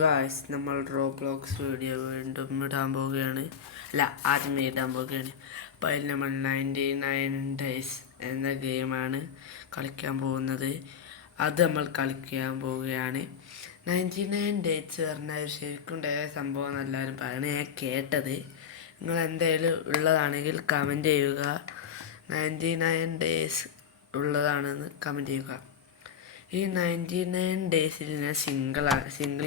Guys, നമ്മൾ Roblox video വീണ്ടും ഇടാൻ പോവുകയാണ്. ആദ്യം ഇടാൻ പോവുകയാണ്. അപ്പോൾ അതിൽ നമ്മൾ 99 ഡേയ്സ് എന്ന ഗെയിമാണ് കളിക്കാൻ പോകുന്നത്. അത് നമ്മൾ കളിക്കാൻ പോവുകയാണ്. 99 ഡേയ്സ് പറഞ്ഞാൽ ശരിക്കും ഉണ്ടായ സംഭവം എല്ലാവരും പറയണേ, ഞാൻ കേട്ടത്. നിങ്ങൾ എന്തായാലും ഉള്ളതാണെങ്കിൽ കമൻറ്റ് ചെയ്യുക. 99 ഡേയ്സ് ഉള്ളതാണെന്ന് കമൻറ്റ് ചെയ്യുക. ഈ 99 ഡേയ്സിൽ ഞാൻ സിംഗിൾ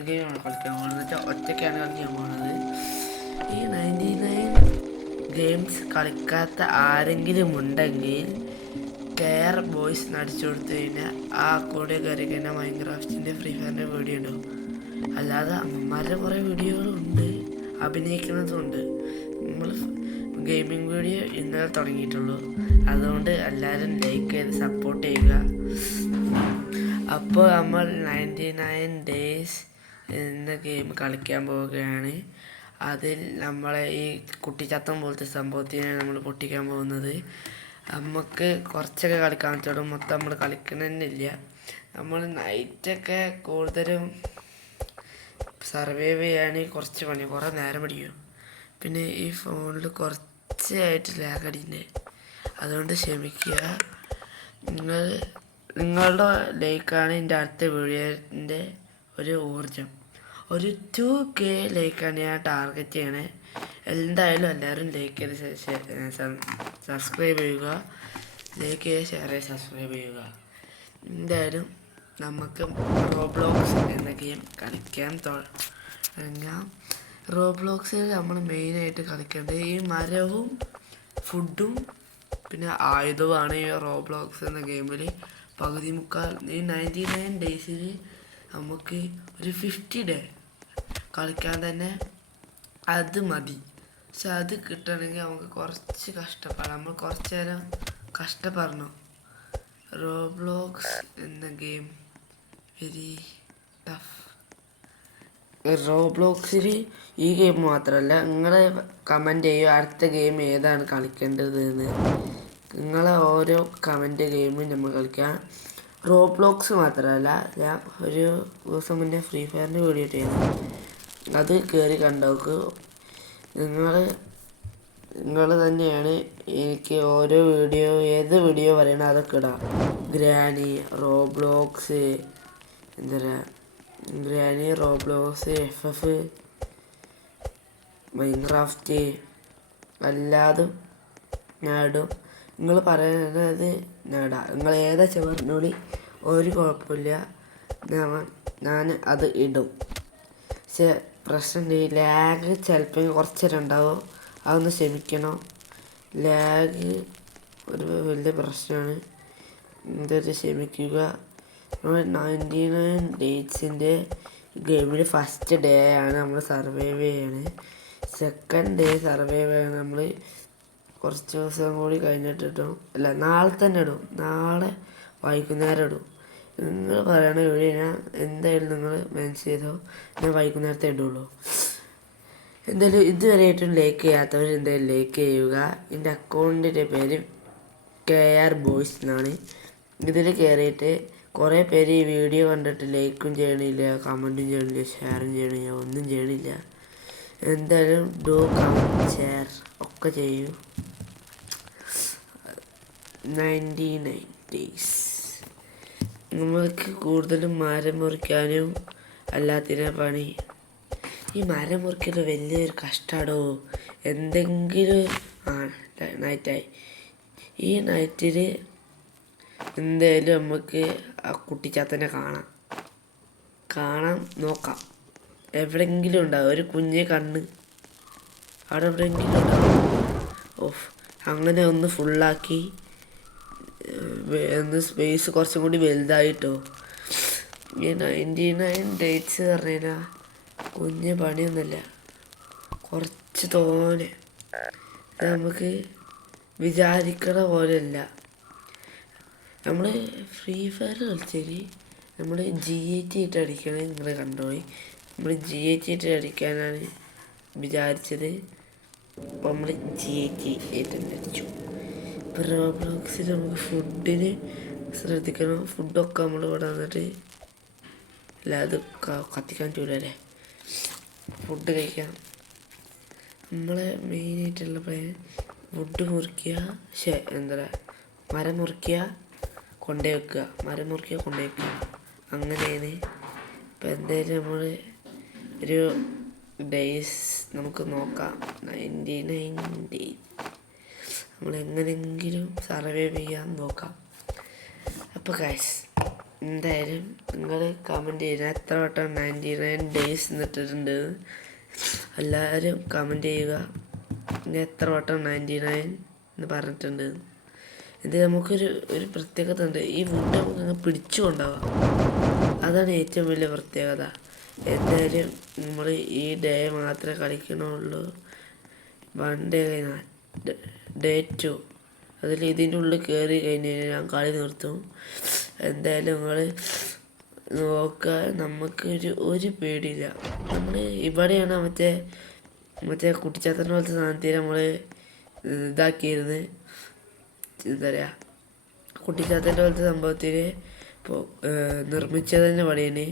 ഗെയിമാണ് കളിക്കാൻ പോകുന്നത്. ഒറ്റയ്ക്കാണ് കളിക്കാൻ പോകുന്നത്. ഈ 99 ഗെയിംസ് കളിക്കാത്ത ആരെങ്കിലും ഉണ്ടെങ്കിൽ കെയർ ബോയ്സ് നടിച്ചു കൊടുത്തു കഴിഞ്ഞാൽ ആ കൂടെ കയറി കഴിഞ്ഞാൽ മൈൻക്രാഫ്റ്റിൻ്റെ ഫ്രീ ഫയറിൻ്റെ വീഡിയോ ഉണ്ടാവും. അല്ലാതെ അമ്മമാരുടെ കുറേ വീഡിയോകളുണ്ട്, അഭിനയിക്കുന്നതുണ്ട്. നമ്മൾ ഗെയിമിംഗ് വീഡിയോ ഇന്നലെ തുടങ്ങിയിട്ടുള്ളൂ. അതുകൊണ്ട് എല്ലാവരും ലൈക്ക് ചെയ്ത് സപ്പോർട്ട് ചെയ്യുക. അപ്പോൾ നമ്മൾ 99 ഡേയ്സ് എന്ന ഗെയിം കളിക്കാൻ പോവുകയാണ്. അതിൽ നമ്മളെ ഈ കുട്ടിച്ചത്തം പോലത്തെ സംഭവത്തിനാണ് നമ്മൾ പൊട്ടിക്കാൻ പോകുന്നത്. നമുക്ക് കുറച്ചൊക്കെ കളിക്കാൻ പറ്റുള്ളൂ, മൊത്തം നമ്മൾ കളിക്കണമെന്നില്ല. നമ്മൾ നൈറ്റൊക്കെ കൂടുതലും സർവൈവ് ചെയ്യാൻ കുറേ നേരം പിടിക്കും. പിന്നെ ഈ ഫോണിൽ കുറച്ചായിട്ട് ലാഗ് അടിയുണ്ട്, അതുകൊണ്ട് ക്ഷമിക്കുക. നിങ്ങളുടെ ലൈക്കാണ് എൻ്റെ അടുത്ത വീഡിയോൻ്റെ ഒരു ഊർജം. ഒരു 2K ലൈക്കാണ് ഞാൻ ടാർഗറ്റ് ചെയ്യണേ. എന്തായാലും എല്ലാവരും ലൈക്ക് ചെയ്ത് സബ്സ്ക്രൈബ് ചെയ്യുക. ലൈക്ക് ചെയ്ത് ഷെയർ ചെയ്ത് സബ്സ്ക്രൈബ് ചെയ്യുക. എന്തായാലും നമുക്ക് റോബ്ലോക്സ് എന്ന ഗെയിം കളിക്കാൻ തുടങ്ങാം. റോബ്ലോക്സിൽ നമ്മൾ മെയിനായിട്ട് കളിക്കേണ്ടത് ഈ മരവും ഫുഡും പിന്നെ ആയുധവുമാണ്. ഈ റോബ്ലോക്സ് എന്ന ഗെയിമിൽ പകുതി മുക്കാൽ ഈ 99 ഡേയ്സിൽ നമുക്ക് ഒരു 50 ഡേ കളിക്കാൻ തന്നെ അത് മതി. പക്ഷെ അത് കിട്ടണമെങ്കിൽ നമുക്ക് കുറച്ച് കഷ്ടപ്പെടാം. നമ്മൾ കുറച്ച് നേരം കഷ്ടപ്പെടണം. റോബ്ലോക്സ് എന്ന ഗെയിം വെരി ടഫ്. റോബ്ലോക്സിൽ ഈ ഗെയിം മാത്രമല്ല, നിങ്ങൾ കമൻറ്റ് ചെയ്യുക അടുത്ത ഗെയിം ഏതാണ് കളിക്കേണ്ടതെന്ന്. നിങ്ങളെ ഓരോ കമൻറ്റ് ഗെയിമും നമ്മൾ കളിക്കാം. റോബ്ലോക്സ് മാത്രമല്ല, ഞാൻ ഒരു ദിവസം മുന്നേ ഫ്രീ ഫയറിൻ്റെ വീഡിയോ ചെയ്യുന്നു, അത് കയറി കണ്ടോക്ക്. നിങ്ങൾ തന്നെയാണ് എനിക്ക് ഓരോ വീഡിയോ ഏത് വീഡിയോ പറയണം അതൊക്കെ ഇടാം. Granny, Roblox, granny, Roblox, FF, Minecraft എല്ലാതും ഞാൻ ഇടും. നിങ്ങൾ പറയുന്നത് നേടാം. നിങ്ങൾ ഏതാ പറഞ്ഞോളി, ഒരു കുഴപ്പമില്ല, ഞാൻ അത് ഇടും. പക്ഷെ പ്രശ്നം ഈ ലാഗ് ചിലപ്പോൾ കുറച്ചേരം ഉണ്ടാവും, അതൊന്ന് ക്ഷമിക്കണം. ലാഗ് ഒരു വലിയ പ്രശ്നമാണ്, ഇതൊരു ക്ഷമിക്കുക. 99 ഡേയ്സിൻ്റെ ഗെയിമിൽ ഫസ്റ്റ് ഡേ ആണ് നമ്മൾ സർവൈവ് ചെയ്യണത്. സെക്കൻഡ് ഡേ സർവൈവ് ചെയ്യണം നമ്മൾ കുറച്ച് ദിവസം കൂടി കഴിഞ്ഞിട്ട് ഇടും. നാളെ തന്നെ ഇടും, നാളെ വൈകുന്നേരം ഇടും. നിങ്ങൾ പറയണ വീഡിയോ ഞാൻ എന്തായാലും നിങ്ങൾ മെൻഷൻ ചെയ്തോ, ഞാൻ വൈകുന്നേരത്തെ ഇടുള്ളൂ. എന്തായാലും ഇതുവരെയായിട്ടും ലൈക്ക് ചെയ്യാത്തവർ എന്തായാലും ലൈക്ക് ചെയ്യുക. എൻ്റെ അക്കൗണ്ടിൻ്റെ പേര് KR ബോയ്സ് എന്നാണ്. ഇതിൽ കയറിയിട്ട് കുറേ പേര് ഈ വീഡിയോ കണ്ടിട്ട് ലൈക്കും ചെയ്യണില്ല, കമൻറ്റും ചെയ്യണില്ല, ഷെയറും ചെയ്യണില്ല, ഒന്നും ചെയ്യണില്ല. എന്തായാലും ഡു കമൻറ്റ് ഷെയർ ഒക്കെ ചെയ്യൂ. 99 ഡേയ്സ് നമുക്ക് കൂടുതലും മരം മുറിക്കാനും അല്ലാത്തിനെ പണി. ഈ മരം മുറിക്കൽ വലിയൊരു കഷ്ടമാടോ. എന്തെങ്കിലും നൈറ്റായി, ഈ നൈറ്റിൽ എന്തായാലും നമുക്ക് ആ കുട്ടിച്ചാത്തനെ കാണാൻ നോക്കാം. എവിടെയെങ്കിലും ഉണ്ടാവും ഒരു കുഞ്ഞെ കണ്ണ്, അവിടെ എവിടെയെങ്കിലും ഉണ്ടാവും. അങ്ങനെ ഒന്ന് ഫുള്ളാക്കി ഒന്ന് സ്പേസ് കുറച്ചും കൂടി വലുതായിട്ടോ. ഈ 99 ഡേയ്സ് പറഞ്ഞാൽ കുഞ്ഞ് പണിയൊന്നുമില്ല, കുറച്ച് തോനെ. നമുക്ക് വിചാരിക്കണ പോലെയല്ല. നമ്മൾ ഫ്രീ ഫയർ കളിച്ചാൽ നമ്മൾ GH ഇട്ട് അടിക്കണേ. നിങ്ങൾ കണ്ടുപോയി, നമ്മൾ GH ഇട്ട് അടിക്കാനാണ് വിചാരിച്ചത്. അപ്പോൾ നമ്മൾ GH ഇട്ട് അടിച്ചു. ഇപ്പോൾ റോബ്ലോക്സിൽ നമുക്ക് ഫുഡിന് ശ്രദ്ധിക്കണം. ഫുഡൊക്കെ നമ്മൾ ഇവിടെ വന്നിട്ട് അല്ല അത് കത്തിക്കാൻ പറ്റൂലല്ലേ. ഫുഡ് കഴിക്കാം. നമ്മളെ മെയിനായിട്ടുള്ള വുഡ് മുറിക്കുക, എന്താ മരം മുറിക്കുക, കൊണ്ടുപോയി വെക്കുക, മരം മുറിക്കുക, കൊണ്ടുപോയി വെക്കുക, അങ്ങനെയാണ്. ഇപ്പം എന്തായാലും നമ്മൾ ഒരു ഡേയ്സ് നമുക്ക് നോക്കാം. 99 days നമ്മൾ എങ്ങനെയെങ്കിലും സർവൈവ് ചെയ്യാൻ നോക്കാം. അപ്പോൾ ഗൈസ് എന്തായാലും നിങ്ങൾ കമൻറ്റ് ചെയ്യുക എത്ര വട്ടം 99 days എന്നിട്ടിട്ടുണ്ട്. എല്ലാവരും കമൻറ്റ് ചെയ്യുക ഇനി എത്ര വട്ടം 99 എന്ന് പറഞ്ഞിട്ടുണ്ട്. ഇത് നമുക്കൊരു പ്രത്യേകത ഉണ്ട്. ഈ വുഡ് നമുക്ക് പിടിച്ചു കൊണ്ടുപോകാം. അതാണ് ഏറ്റവും വലിയ പ്രത്യേകത. എന്തായാലും നമ്മൾ ഈ ഡേ മാത്രമേ കളിക്കണുള്ളൂ. 1 day കഴിഞ്ഞാൽ day 2 അതിൽ ഇതിൻ്റെ ഉള്ളിൽ കയറി കഴിഞ്ഞ് കഴിഞ്ഞാൽ ഞാൻ കളി നിർത്തും. എന്തായാലും നിങ്ങൾ നോക്കുക. ഒരു പേടിയില്ല. നമ്മൾ ഇവിടെയാണ് മറ്റേ കുട്ടിച്ചാത്തൻ്റെ പോലത്തെ സാധനത്തിൽ നമ്മൾ ഇതാക്കിയിരുന്നത്. എന്താ പറയുക, കുട്ടിച്ചാത്തൻ്റെ പോലത്തെ സംഭവത്തിൽ ഇപ്പോൾ നിർമ്മിച്ചത് തന്നെ പണിയാണ്.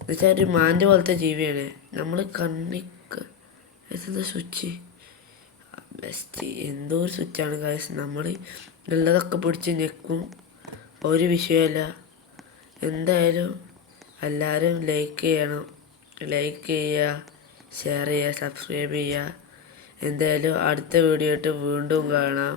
എന്നുവെച്ചാൽ ഒരു മാൻ്റെ പോലത്തെ ജീവിയാണ്. നമ്മൾ എന്താ സ്വിച്ച് ബെസ്റ്റ് എന്തോ ഒരു സ്വിച്ചാണ് ഗൈസ്. നമ്മൾ ഉള്ളതൊക്കെ പിടിച്ച് ഞെക്കും. ഒരു വിഷയമല്ല. എന്തായാലും എല്ലാവരും ലൈക്ക് ചെയ്യണം. ലൈക്ക് ചെയ്യുക, ഷെയർ ചെയ്യുക, സബ്സ്ക്രൈബ് ചെയ്യുക. എന്തായാലും അടുത്ത വീഡിയോ ആയിട്ട് വീണ്ടും കാണാം.